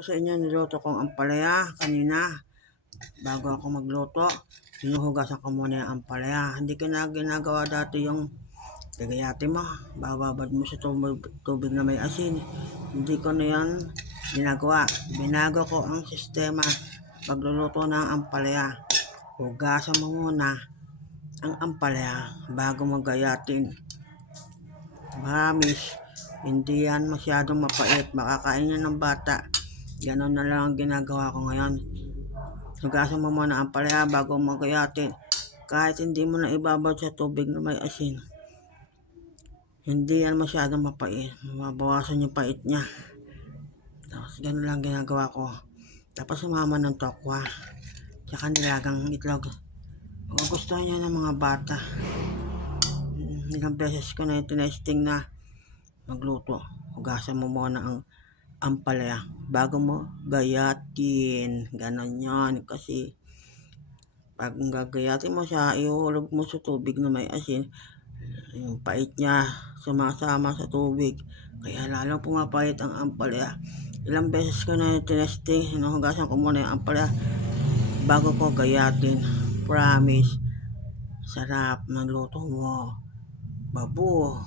Ko sa inyo niluto kong ampalaya kanina. Bago ako magluto, hinuhugasan ko muna yung ampalaya. Hindi ko na ginagawa dati yung gagayati mo. Bababad mo sa tubig na may asin. Hindi ko na yan ginagawa. Binago ko ang sistema pagluluto ng ampalaya. Hugasan mo muna ang ampalaya bago mo gayatin. Promise, hindi yan masyadong mapait. Makakain yan ng bata. Ganon na lang ang ginagawa ko ngayon. Hugasan mo muna ang ampalaya bago mo gayatin. Kahit hindi mo na ibabad sa tubig na may asin, hindi yan masyadong mapait. Mabawasan yung pait niya. Tapos ganon lang ginagawa ko. Tapos sumama ng tokwa. Tsaka nilagang itlog. Kung gusto niya ng mga bata. Ilang beses ko na yung tinesting na magluto. Hugasan mo muna ang ampalaya bago mo gayatin. Ganon yon. Kasi pag gagayatin mo siya, ihulog mo sa tubig na may asin, yung pait niya sumasama sa tubig, kaya lalong pumapait ang ampalaya. Ilang beses ko na yung tinesting, hinuhugasan ko muna yung ampalaya bago ko gayatin. Promise, sarap ng luto mo, babu.